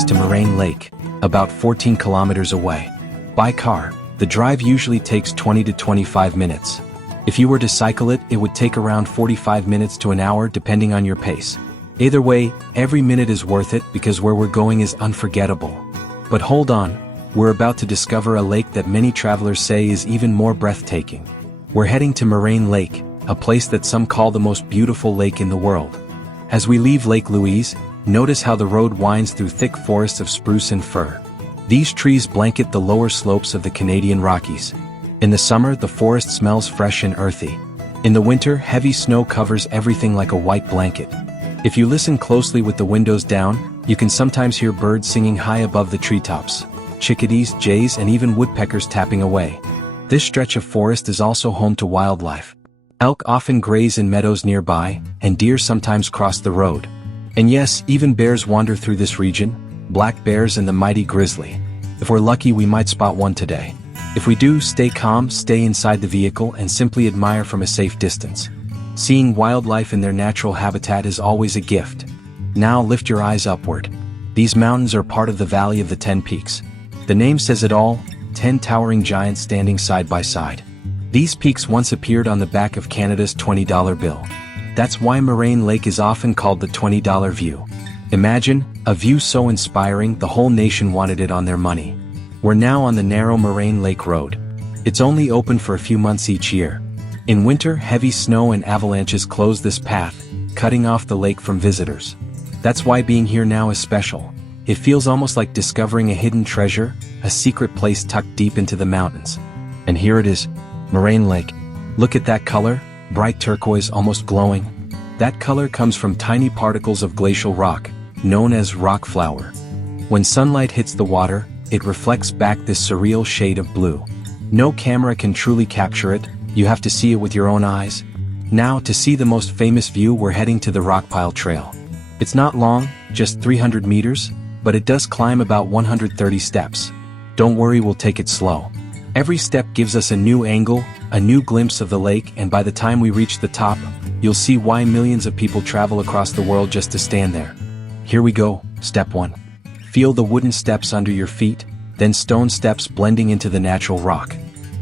Louise to Moraine Lake, about 14 kilometers away. By car, the drive usually takes 20 to 25 minutes. If you were to cycle it, it would take around 45 minutes to an hour depending on your pace. Either way, every minute is worth it because where we're going is unforgettable. But hold on, we're about to discover a lake that many travelers say is even more breathtaking. We're heading to Moraine Lake, a place that some call the most beautiful lake in the world. As we leave Lake Louise, notice how the road winds through thick forests of spruce and fir. These trees blanket the lower slopes of the Canadian Rockies. In the summer, the forest smells fresh and earthy. In the winter, heavy snow covers everything like a white blanket. If you listen closely with the windows down, you can sometimes hear birds singing high above the treetops, chickadees, jays, and even woodpeckers tapping away. This stretch of forest is also home to wildlife. Elk often graze in meadows nearby, and deer sometimes cross the road. And yes, even bears wander through this region, black bears and the mighty grizzly. If we're lucky, we might spot one today. If we do, stay calm, stay inside the vehicle, and simply admire from a safe distance. Seeing wildlife in their natural habitat is always a gift. Now lift your eyes upward. These mountains are part of the Valley of the 10 Peaks. The name says it all, 10 towering giants standing side by side. These peaks once appeared on the back of Canada's $20 bill. That's why Moraine Lake is often called the $20 view. Imagine, a view so inspiring the whole nation wanted it on their money. We're now on the narrow Moraine Lake Road. It's only open for a few months each year. In winter, heavy snow and avalanches close this path, cutting off the lake from visitors. That's why being here now is special. It feels almost like discovering a hidden treasure, a secret place tucked deep into the mountains. And here it is, Moraine Lake. Look at that color, bright turquoise, almost glowing. That color comes from tiny particles of glacial rock, known as rock flour. When sunlight hits the water, it reflects back this surreal shade of blue. No camera can truly capture it, you have to see it with your own eyes. Now, to see the most famous view, we're heading to the Rockpile Trail. It's not long, just 300 meters, but it does climb about 130 steps. Don't worry, we'll take it slow. Every step gives us a new angle, a new glimpse of the lake, and by the time we reach the top, you'll see why millions of people travel across the world just to stand there. Here we go, step 1. Feel the wooden steps under your feet, then stone steps blending into the natural rock.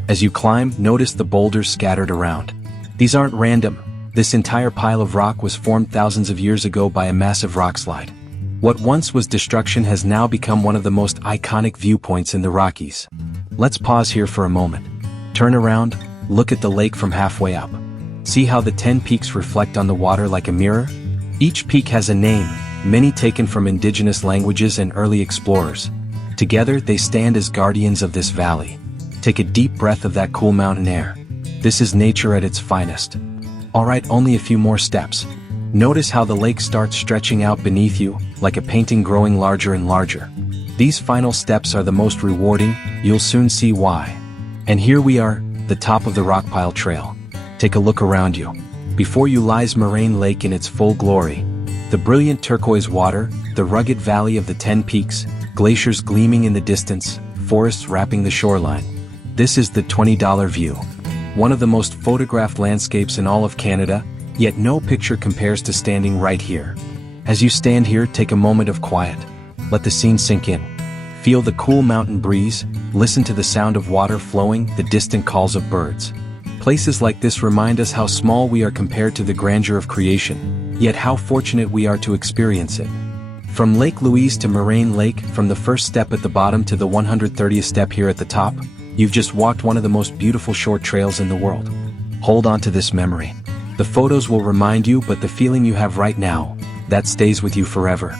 As you climb, notice the boulders scattered around. These aren't random. This entire pile of rock was formed thousands of years ago by a massive rockslide. What once was destruction has now become one of the most iconic viewpoints in the Rockies. Let's pause here for a moment. Turn around, look at the lake from halfway up. See how the 10 peaks reflect on the water like a mirror? Each peak has a name, many taken from indigenous languages and early explorers. Together, they stand as guardians of this valley. Take a deep breath of that cool mountain air. This is nature at its finest. Alright, only a few more steps. Notice how the lake starts stretching out beneath you, like a painting growing larger and larger. These final steps are the most rewarding, you'll soon see why. And here we are, the top of the Rockpile Trail. Take a look around you. Before you lies Moraine Lake in its full glory. The brilliant turquoise water, the rugged valley of the 10 peaks, glaciers gleaming in the distance, forests wrapping the shoreline. This is the $20 view. One of the most photographed landscapes in all of Canada, yet no picture compares to standing right here. As you stand here, take a moment of quiet. Let the scene sink in. Feel the cool mountain breeze, listen to the sound of water flowing, the distant calls of birds. Places like this remind us how small we are compared to the grandeur of creation, yet how fortunate we are to experience it. From Lake Louise to Moraine Lake, from the first step at the bottom to the 130th step here at the top, you've just walked one of the most beautiful short trails in the world. Hold on to this memory. The photos will remind you, but the feeling you have right now, that stays with you forever.